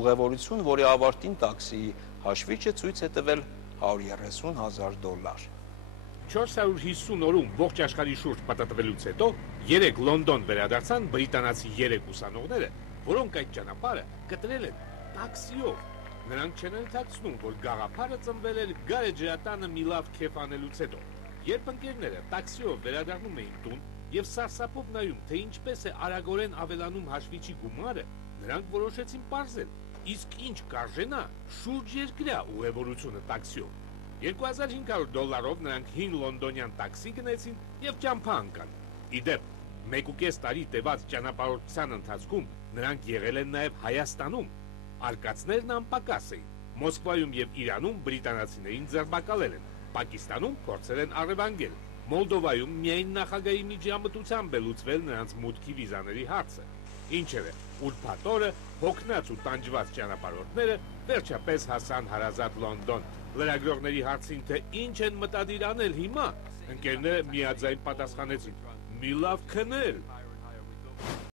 ուղևորություն, որի ավարտին տաքսիի հաշվիչը ցույց է տվել $130,000։ 450 օրում ողջ աշխարհի շուրջ պատտվելուց հետո 3 Լոնդոն վերադարձան բրիտանացի 3 ուսանողները, որոնք այդ ճանապարհը կտրել են տաքսիով։ Նրանք չեն ընդհանցնում, որ գաղափարը ծնվել էր գարեջրատանը մի լավ քեֆ անելուց հետո։ Երբ ընկերները տաքսիով վերադառնում էին տուն եւ սարսափով նայում, թե ինչպես է արագորեն ավելանում հաշվիչի գումարը, նրանք որոշեցին պարզել, իսկ ինչ կարժենա շուրջ երկրյա ուղևորությունը տաքսիով։ $2500 նրանք 5 լոնդոնյան տաքսի գնեցին եւ ճամփա անցան։ Իդեպ, 1.5 տարի տևած ճանապարհորդության ընթացքում նրանք եղել են նաեւ Հայաստանում։ Արկածներն անպակաս էին։ Մոսկվայում եւ Իրանում բրիտանացիներին ձերբակալել են, Պակիստանում փորձել են առևանգել, Մոլդովայում միայն նախագահի միջամտությամբ է լուծվել նրանց մուտքի վիզաների հարցը։ Ինչևէ, ուրբաթ օրը հոգնած ու տանջված ճանապարհորդները վերջապես հասան հարազատ Լոնդոն։ Լրագրողների հարցին, թե ինչ են մտադիր անել հիմա, ընկերները միաձայն պատասխանեցին՝ մի լավ քնել։